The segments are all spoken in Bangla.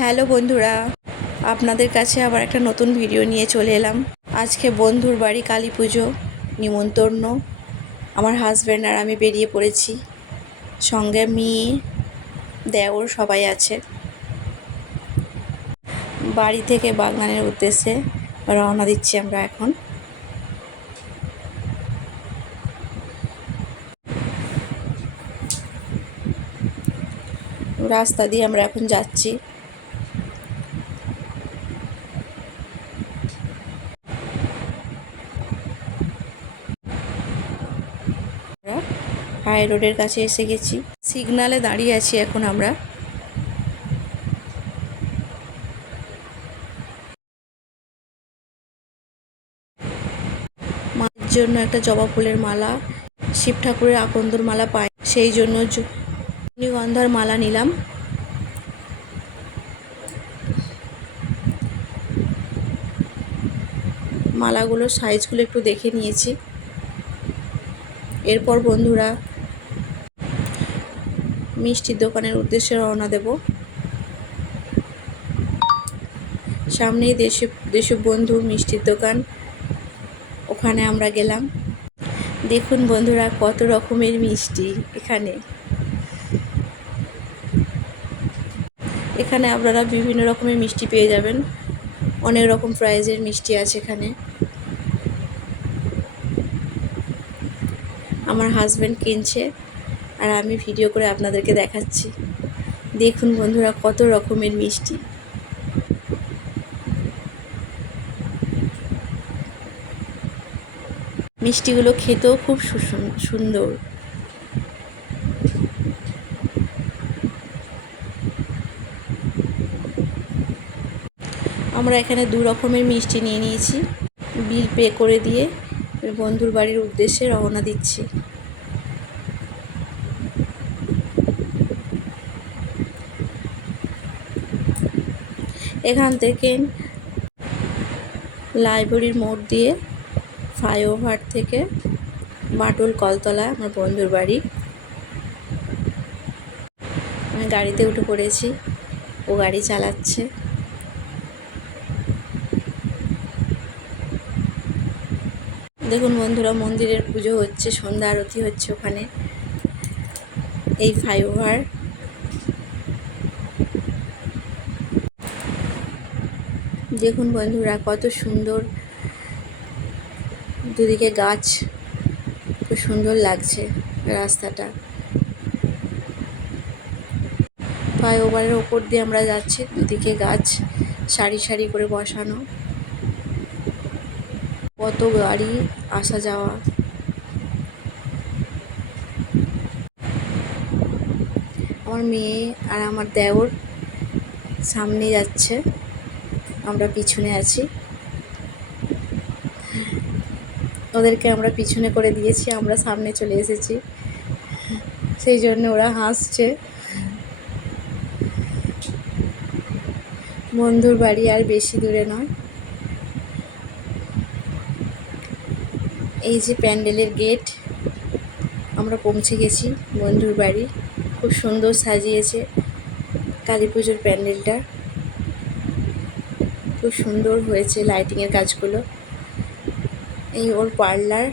হ্যালো বন্ধুরা, আপনাদের কাছে আবার একটা নতুন ভিডিও নিয়ে চলে এলাম। আজকে বন্ধুর বাড়ি কালী পুজো, নিমন্ত্রণ। আমার হাজব্যান্ড আর আমি বেরিয়ে পড়েছি। সঙ্গে মেয়ে, দেওর সবাই আছে। বাড়ি থেকে বাগানের উদ্দেশ্যে রওনা দিচ্ছি আমরা এখন। রাস্তা দিয়ে আমরা এখন যাচ্ছি। হাই রোডের কাছে এসে গেছি। সিগনালে দাঁড়িয়ে আছি এখন আমরা। মায়ের জন্য একটা জবা ফুলের মালা, শিব ঠাকুরের আকন্দর মালা পাই, সেই জন্য রজনীগন্ধার মালা নিলাম। মালাগুলোর সাইজগুলো একটু দেখে নিয়েছি। এরপর বন্ধুরা মিষ্টির দোকানের উদ্দেশ্যে রওনা দেব। সামনেই দেশে, দেশবন্ধু মিষ্টির দোকান। ওখানে আমরা গেলাম। দেখুন বন্ধুরা, কত রকমের মিষ্টি এখানে। এখানে আপনারা বিভিন্ন রকমের মিষ্টি পেয়ে যাবেন। অনেক রকম প্রাইজের মিষ্টি আছে এখানে। আমার হাজব্যান্ড কিনছে। আর আমি ভিডিও করে আপনাদেরকে দেখাচ্ছি। দেখুন বন্ধুরা কত রকমের মিষ্টি। মিষ্টিগুলো খেতেও খুব সুন্দর। আমরা এখানে দু রকমের মিষ্টি নিয়ে নিয়েছি। বিল পে করে দিয়ে বন্ধুর বাড়ির উদ্দেশ্যে রওনা দিচ্ছি। এখান থেকে লাইব্রেরির মোড় দিয়ে ফ্লাইওভার থেকে বাটুল কলতলা আমার বন্ধুর বাড়ি। আমি গাড়িতে উঠে পড়েছি, ও গাড়ি চালাচ্ছে। দেখুন বন্ধুরা, মন্দিরের পুজো হচ্ছে, সন্ধ্যা আরতি হচ্ছে ওখানে। এই ফ্লাইওভার দেখুন বন্ধুরা, কত সুন্দর দুদিকে গাছ, খুব সুন্দর লাগছে রাস্তাটা। ফ্লাইওভারের ওপর দিয়ে আমরা যাচ্ছি, দুদিকে গাছ, সারি সারি করে বসানো। কত গাড়ি, আসা যাওয়া। আমার মেয়ে আর আমার দেওর সামনে যাচ্ছে। আমরা পিছনে আছি। ওদেরকে আমরা পিছনে করে দিয়েছি, আমরা সামনে চলে এসেছি। সেই জন্য ওরা হাসছে। বন্ধুর বাড়ি আর বেশি দূরে নয়। এই যে প্যান্ডেলের গেট, আমরা পৌঁছে গেছি বন্ধুর বাড়ি। খুব সুন্দর সাজিয়েছে কালী পুজোর প্যান্ডেলটা। খুব সুন্দর হয়েছে লাইটিংয়ের কাজগুলো। এই ওর পার্লার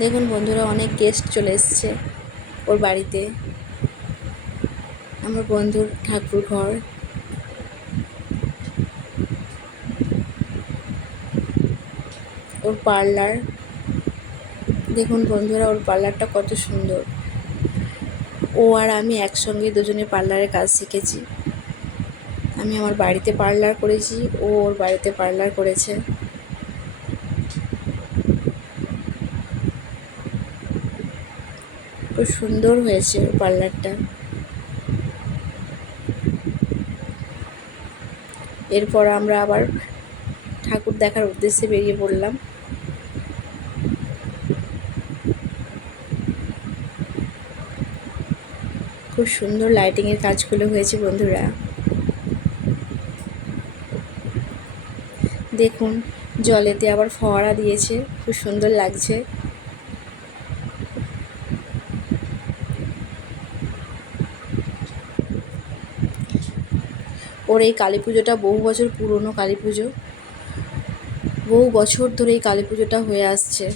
দেখুন বন্ধুরা, অনেক গেস্ট চলে এসছে ওর বাড়িতে। আমার বন্ধুর ঠাকুর ঘর। ওর পার্লার দেখুন বন্ধুরা, ওর পার্লারটা কত সুন্দর। ও আর আমি একসঙ্গে দুজনে পার্লারের কাজ শিখেছি। আমি আমার বাড়িতে পার্লার করেছি, ও ওর বাড়িতে পার্লার করেছে। খুব সুন্দর হয়েছে পার্লারটা। এরপর আমরা আবার ঠাকুর দেখার উদ্দেশ্যে বেরিয়ে পড়লাম। খুব সুন্দর লাইটিংয়ের কাজগুলো হয়েছে বন্ধুরা। দেখুন, জলেতে আবার ফোয়ারা দিয়েছে, খুব সুন্দর লাগছে। ওর এই কালী পুজোটা বহু বছর পুরনো কালী পুজো। বহু বছর ধরে এই কালী পুজোটা হয়ে আসছে।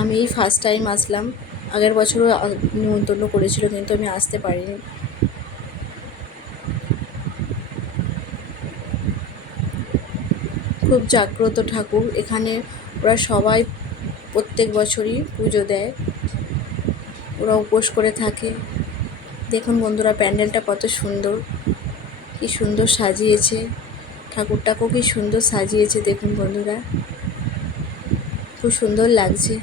আমি এই ফার্স্ট টাইম আসলাম। আগের বছরও নিমন্ত্রণ করেছিল, কিন্তু আমি আসতে পারিনি। খুব জাগ্রত ঠাকুর। এখানে ওরা সবাই প্রত্যেক বছরই পুজো দেয়। ওরা উপোস করে থাকে। দেখুন বন্ধুরা, প্যান্ডেলটা কত সুন্দর। কি সুন্দর সাজিয়েছে। ঠাকুরটাকেও কি সুন্দর সাজিয়েছে, দেখুন বন্ধুরা। খুব সুন্দর লাগছে।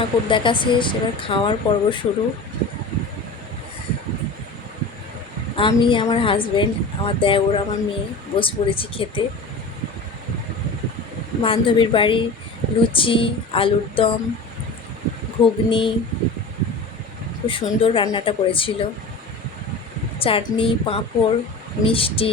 ঠাকুর দেখা শেষ এবার খাওয়ার পর্ব শুরু। আমি, আমার হাজব্যান্ড আমার দেওর, আমার মেয়ে বসে পড়েছি খেতে। বান্ধবীর বাড়ি, লুচি, আলুর দম, ঘুগনি, খুব সুন্দর রান্নাটা করেছিল। চাটনি, পাঁপড়, মিষ্টি।